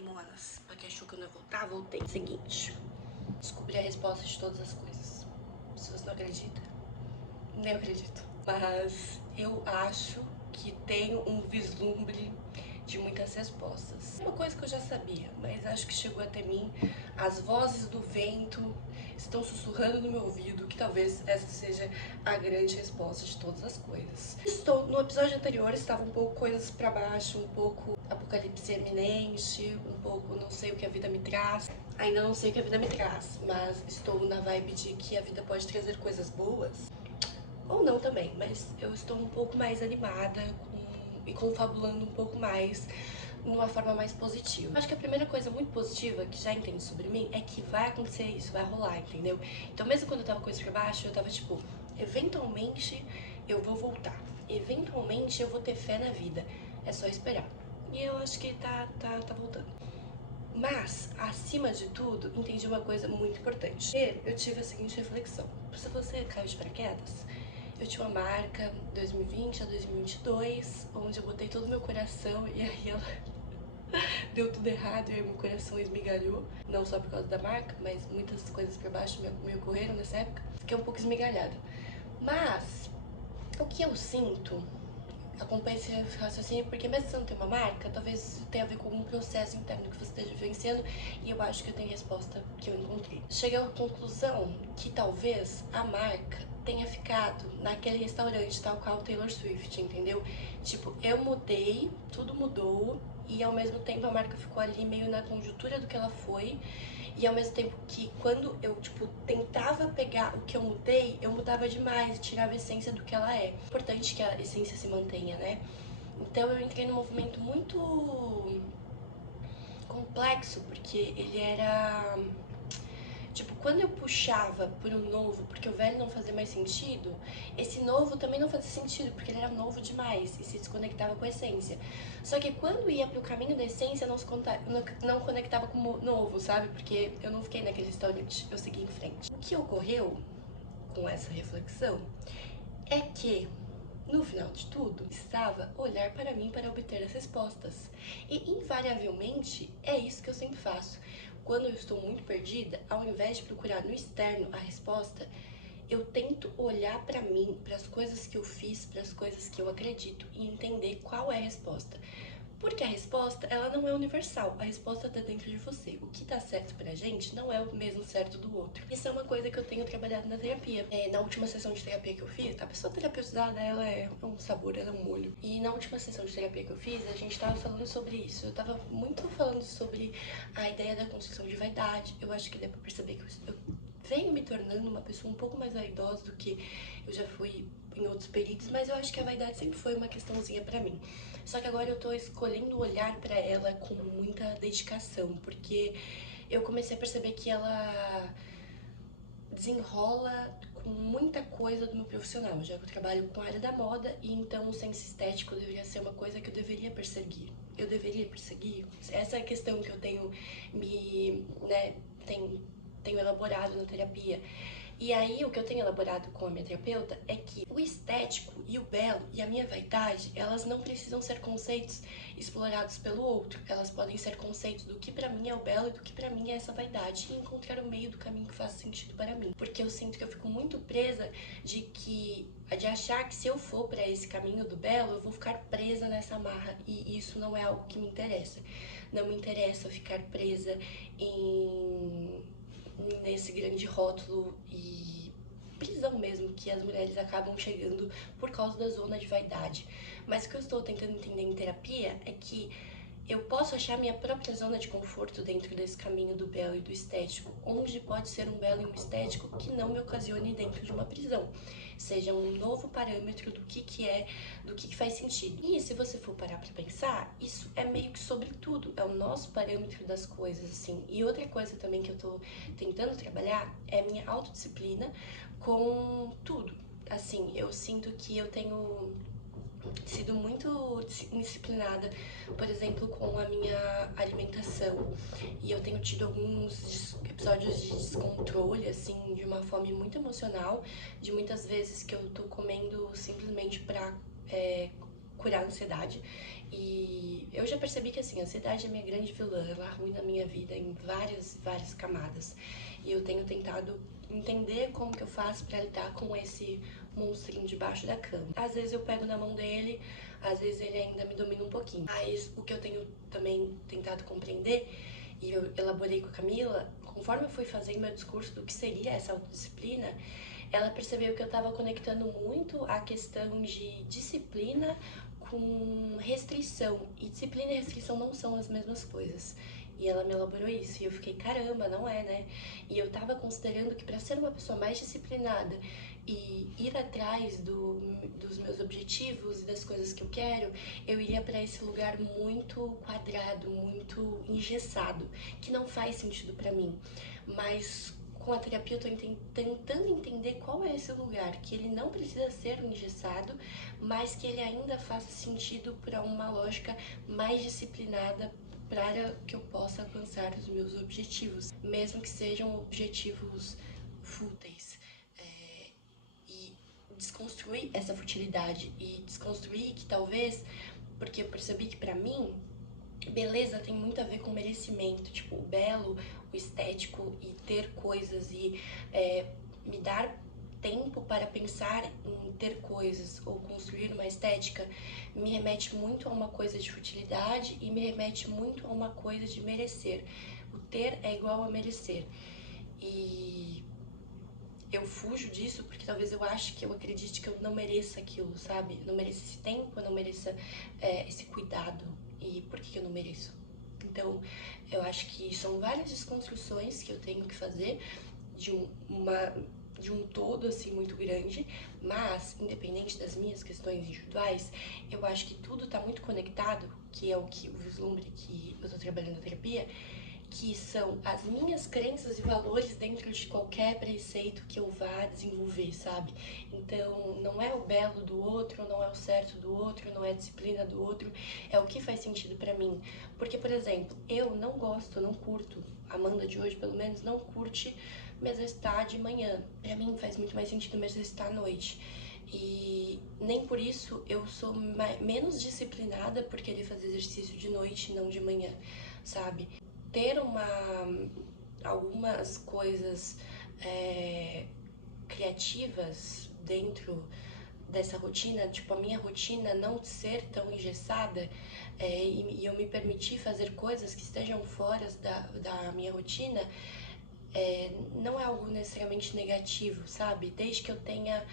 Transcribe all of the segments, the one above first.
monas, pra quem achou que eu não ia voltar, voltei. Seguinte, descobri a resposta de todas as coisas. Se você não acredita, nem acredito. Mas eu acho que tenho um vislumbre de muitas respostas. Uma coisa que eu já sabia, mas acho que chegou até mim. As vozes do vento estão sussurrando no meu ouvido que talvez essa seja a grande resposta de todas as coisas. No episódio anterior estava um pouco coisas pra baixo, um pouco apocalipse iminente, um pouco não sei o que a vida me traz. Ainda não sei o que a vida me traz, mas estou na vibe de que a vida pode trazer coisas boas. Ou não também, mas eu estou um pouco mais animada e confabulando um pouco mais, numa forma mais positiva. Acho que a primeira coisa muito positiva que já entendo sobre mim é que vai acontecer isso, vai rolar, entendeu? Então mesmo quando eu tava com isso pra baixo, eu tava tipo, eventualmente eu vou voltar. Eventualmente eu vou ter fé na vida. É só esperar. E eu acho que tá voltando. Mas, acima de tudo, entendi uma coisa muito importante. Eu tive a seguinte reflexão. Se você caiu de paraquedas, eu tinha uma marca 2020 a 2022, onde eu botei todo o meu coração e aí ela deu tudo errado e aí meu coração esmigalhou. Não só por causa da marca, mas muitas coisas por baixo me ocorreram nessa época. Fiquei um pouco esmigalhada. Mas, o que eu sinto, acompanhe esse raciocínio, porque mesmo se você não tem uma marca, talvez tenha a ver com algum processo interno que você esteja vivenciando, e eu acho que eu tenho a resposta que eu encontrei. Cheguei à conclusão que talvez a marca tenha ficado naquele restaurante tal qual Taylor Swift, entendeu? Tipo, eu mudei, tudo mudou, e ao mesmo tempo a marca ficou ali meio na conjuntura do que ela foi, e ao mesmo tempo que quando eu, tipo, tentava pegar o que eu mudei, eu mudava demais, tirava a essência do que ela é. É importante que a essência se mantenha, né? Então eu entrei num movimento muito complexo, porque ele era... Tipo, quando eu puxava por um novo, porque o velho não fazia mais sentido, esse novo também não fazia sentido, porque ele era novo demais e se desconectava com a essência. Só que quando ia pro caminho da essência, não conectava com o novo, sabe? Porque eu não fiquei naquele restaurante, eu segui em frente. O que ocorreu com essa reflexão é que, no final de tudo, estava olhar para mim para obter as respostas. E, invariavelmente, é isso que eu sempre faço. Quando eu estou muito perdida, ao invés de procurar no externo a resposta, eu tento olhar para mim, para as coisas que eu fiz, para as coisas que eu acredito e entender qual é a resposta. Porque a resposta, ela não é universal, a resposta tá dentro de você. O que tá certo pra gente não é o mesmo certo do outro. Isso é uma coisa que eu tenho trabalhado na terapia. Na última sessão de terapia que eu fiz, a pessoa terapeutizada, ela é um sabor, ela é um molho. E na última sessão de terapia que eu fiz, a gente tava falando sobre isso. Eu tava muito falando sobre a ideia da construção de vaidade. Eu acho que deu pra perceber que eu venho me tornando uma pessoa um pouco mais vaidosa do que eu já fui em outros períodos, mas eu acho que a vaidade sempre foi uma questãozinha pra mim. Só que agora eu tô escolhendo olhar pra ela com muita dedicação, porque eu comecei a perceber que ela desenrola com muita coisa do meu profissional, já que eu trabalho com a área da moda e então o senso estético deveria ser uma coisa que eu deveria perseguir. Eu deveria perseguir? Essa é a questão que eu tenho tenho elaborado na terapia. E aí, o que eu tenho elaborado com a minha terapeuta é que o estético e o belo e a minha vaidade, elas não precisam ser conceitos explorados pelo outro. Elas podem ser conceitos do que pra mim é o belo e do que pra mim é essa vaidade e encontrar o meio do caminho que faz sentido para mim. Porque eu sinto que eu fico muito presa de achar que se eu for pra esse caminho do belo, eu vou ficar presa nessa amarra e isso não é algo que me interessa. Não me interessa ficar presa nesse grande rótulo e prisão mesmo que as mulheres acabam chegando por causa da zona de vaidade. Mas o que eu estou tentando entender em terapia é que eu posso achar minha própria zona de conforto dentro desse caminho do belo e do estético, onde pode ser um belo e um estético que não me ocasione dentro de uma prisão. Seja um novo parâmetro do que é, do que faz sentido. E se você for parar pra pensar, isso é meio que sobre tudo, é o nosso parâmetro das coisas, assim. E outra coisa também que eu tô tentando trabalhar é a minha autodisciplina com tudo. Assim, eu sinto que eu tenho sido muito indisciplinada, por exemplo, com a minha alimentação. E eu tenho tido alguns episódios de descontrole, assim, de uma fome muito emocional, de muitas vezes que eu tô comendo simplesmente pra curar a ansiedade. E eu já percebi que, assim, a ansiedade é minha grande vilã, ela arruina a minha vida em várias camadas. E eu tenho tentado entender como que eu faço pra lidar com esse monstrinho debaixo da cama. Às vezes eu pego na mão dele, às vezes ele ainda me domina um pouquinho. Mas o que eu tenho também tentado compreender, e eu elaborei com a Camila, conforme eu fui fazendo meu discurso do que seria essa autodisciplina, ela percebeu que eu estava conectando muito a questão de disciplina com restrição. E disciplina e restrição não são as mesmas coisas. E ela me elaborou isso. E eu fiquei, caramba, não é, né? E eu tava considerando que para ser uma pessoa mais disciplinada e ir atrás dos meus objetivos e das coisas que eu quero, eu iria para esse lugar muito quadrado, muito engessado, que não faz sentido para mim. Mas com a terapia eu tô tentando entender qual é esse lugar, que ele não precisa ser um engessado, mas que ele ainda faça sentido para uma lógica mais disciplinada para que eu possa alcançar os meus objetivos, mesmo que sejam objetivos fúteis. E desconstruir essa futilidade e desconstruir que talvez, porque eu percebi que para mim beleza tem muito a ver com merecimento, tipo, o belo, o estético e ter coisas e me dar tempo para pensar em ter coisas ou construir uma estética me remete muito a uma coisa de futilidade e me remete muito a uma coisa de merecer. O ter é igual a merecer. E eu fujo disso porque talvez eu ache que eu acredite que eu não mereça aquilo, sabe? Eu não mereço esse tempo, eu não mereça esse cuidado. E por que eu não mereço? Então, eu acho que são várias desconstruções que eu tenho que fazer de um todo, assim, muito grande, mas, independente das minhas questões individuais, eu acho que tudo tá muito conectado, que é o vislumbre que eu tô trabalhando na terapia, que são as minhas crenças e valores dentro de qualquer preceito que eu vá desenvolver, sabe? Então, não é o belo do outro, não é o certo do outro, não é a disciplina do outro, é o que faz sentido pra mim. Porque, por exemplo, eu não gosto, não curto, a Amanda de hoje, pelo menos, não curte me exercitar de manhã. Pra mim, faz muito mais sentido me exercitar à noite. E nem por isso eu sou menos disciplinada por querer fazer exercício de noite e não de manhã, sabe? Ter algumas coisas criativas dentro dessa rotina, tipo a minha rotina não ser tão engessada e eu me permitir fazer coisas que estejam fora da minha rotina, não é algo necessariamente negativo, sabe? Desde que eu tenha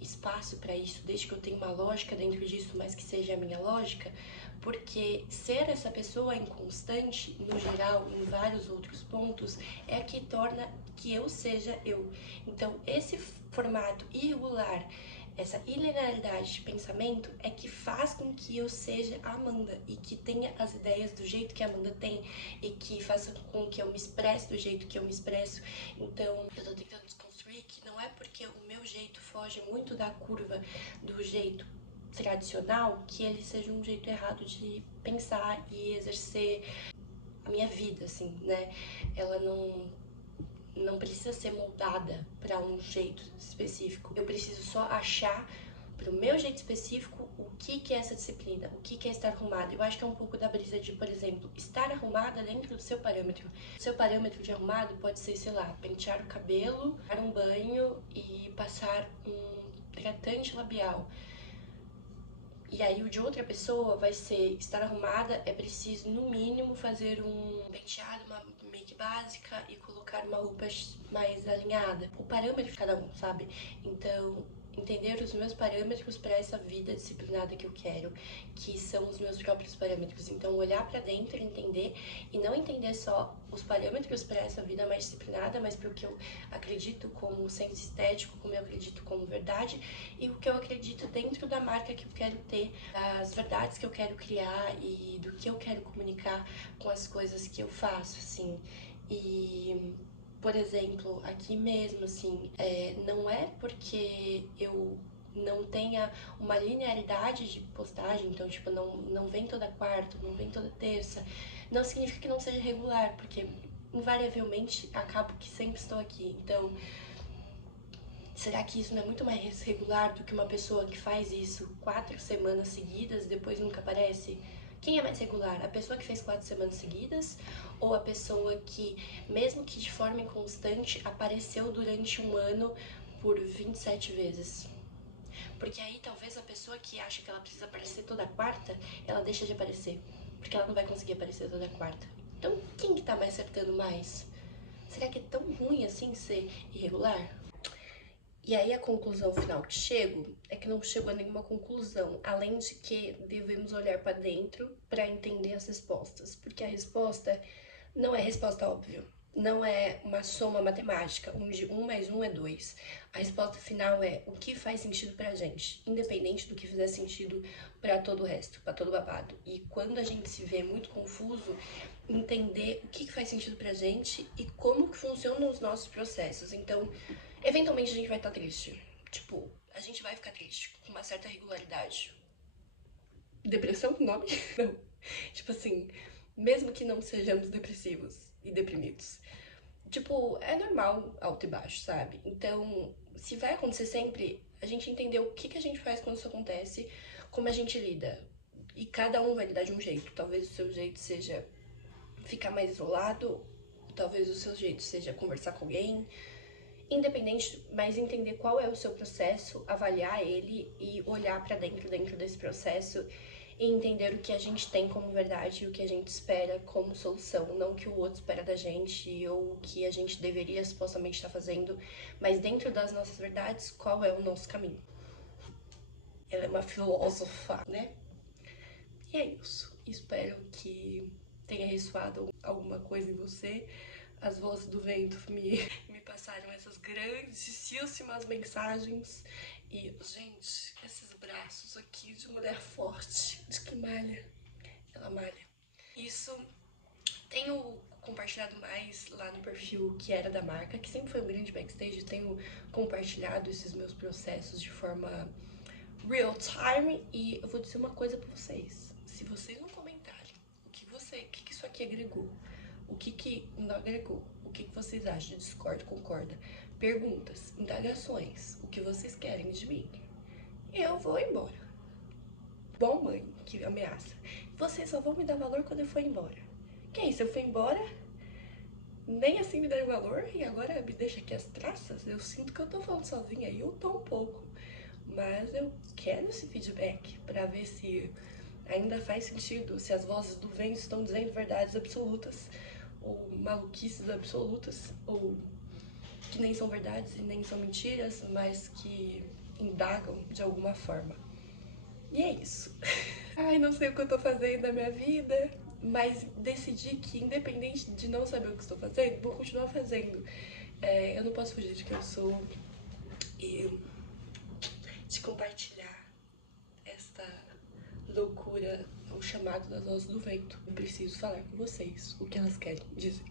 espaço para isso, desde que eu tenha uma lógica dentro disso, mas que seja a minha lógica, porque ser essa pessoa inconstante, no geral, em vários outros pontos, é a que torna que eu seja eu. Então, esse formato irregular, essa ilinearidade de pensamento é que faz com que eu seja a Amanda e que tenha as ideias do jeito que a Amanda tem e que faça com que eu me expresse do jeito que eu me expresso. Então, eu tô tentando desconstruir que não é porque o meu jeito foge muito da curva do jeito tradicional que ele seja um jeito errado de pensar e exercer a minha vida, assim, né? Ela não precisa ser moldada para um jeito específico. Eu preciso só achar pro meu jeito específico o que é essa disciplina, o que é estar arrumada. Eu acho que é um pouco da brisa de, por exemplo, estar arrumada dentro do seu parâmetro. O seu parâmetro de arrumado pode ser, sei lá, pentear o cabelo, dar um banho e passar um hidratante labial. E aí o de outra pessoa vai ser estar arrumada, é preciso no mínimo fazer um penteado, uma make básica e colocar uma roupa mais alinhada. O parâmetro de cada um, sabe? Então, entender os meus parâmetros para essa vida disciplinada que eu quero, que são os meus próprios parâmetros. Então, olhar para dentro, entender e não entender só os parâmetros para essa vida mais disciplinada, mas para o que eu acredito como senso estético, como eu acredito como verdade e o que eu acredito dentro da marca que eu quero ter, as verdades que eu quero criar e do que eu quero comunicar com as coisas que eu faço, assim. E por exemplo, aqui mesmo, assim, não é porque eu não tenha uma linearidade de postagem, então, tipo, não vem toda quarta, não vem toda terça, não significa que não seja regular, porque invariavelmente acabo que sempre estou aqui. Então, Será que isso não é muito mais regular do que uma pessoa que faz isso 4 semanas seguidas e depois nunca aparece? Quem é mais regular? A pessoa que fez 4 semanas seguidas ou a pessoa que, mesmo que de forma inconstante, apareceu durante um ano por 27 vezes? Porque aí talvez a pessoa que acha que ela precisa aparecer toda quarta, ela deixa de aparecer. Porque ela não vai conseguir aparecer toda quarta. Então quem que tá mais acertando mais? Será que é tão ruim assim ser irregular? E aí a conclusão final que chego é que não chego a nenhuma conclusão, além de que devemos olhar para dentro para entender as respostas, porque a resposta não é resposta óbvia, não é uma soma matemática, um mais um é 2. A resposta final é o que faz sentido pra gente, independente do que fizer sentido para todo o resto, para todo babado. E quando a gente se vê muito confuso, entender o que faz sentido pra gente e como que funcionam os nossos processos. Então, eventualmente a gente vai estar triste. Tipo, a gente vai ficar triste com uma certa regularidade. Depressão o nome? Não. Tipo assim, mesmo que não sejamos depressivos e deprimidos. Tipo, é normal alto e baixo, sabe? Então, se vai acontecer sempre, a gente entender o que a gente faz quando isso acontece, como a gente lida. E cada um vai lidar de um jeito. Talvez o seu jeito seja ficar mais isolado, talvez o seu jeito seja conversar com alguém, independente, mas entender qual é o seu processo, avaliar ele e olhar para dentro desse processo e entender o que a gente tem como verdade e o que a gente espera como solução, não o que o outro espera da gente ou o que a gente deveria supostamente estar fazendo, mas dentro das nossas verdades, qual é o nosso caminho. Ela é uma filósofa, né? E é isso. Espero que tenha ressoado alguma coisa em você. As vozes do vento me passaram essas grandíssimas mensagens. E, gente, esses braços aqui de mulher forte, de que malha. Ela malha. Isso tenho compartilhado mais lá no perfil que era da marca, que sempre foi um grande backstage. Tenho compartilhado esses meus processos de forma real time. E eu vou dizer uma coisa pra vocês. Se vocês não comentarem o que isso aqui agregou, o que não agregou, o que vocês acham, discorda, concorda, perguntas, indagações, o que vocês querem de mim, eu vou embora. Bom mãe que ameaça. Vocês só vão me dar valor quando eu for embora. Que é isso, eu fui embora, nem assim me deram valor e agora me deixa aqui as traças. Eu sinto que eu tô falando sozinha e eu tô um pouco. Mas eu quero esse feedback pra ver se ainda faz sentido, se as vozes do vento estão dizendo verdades absolutas ou maluquices absolutas, ou que nem são verdades e nem são mentiras, mas que indagam de alguma forma. E é isso. Ai, não sei o que eu tô fazendo na minha vida, mas decidi que, independente de não saber o que estou fazendo, vou continuar fazendo. Eu não posso fugir de quem eu sou e de compartilhar esta loucura, o chamado das vozes do vento. Eu preciso falar com vocês o que elas querem dizer.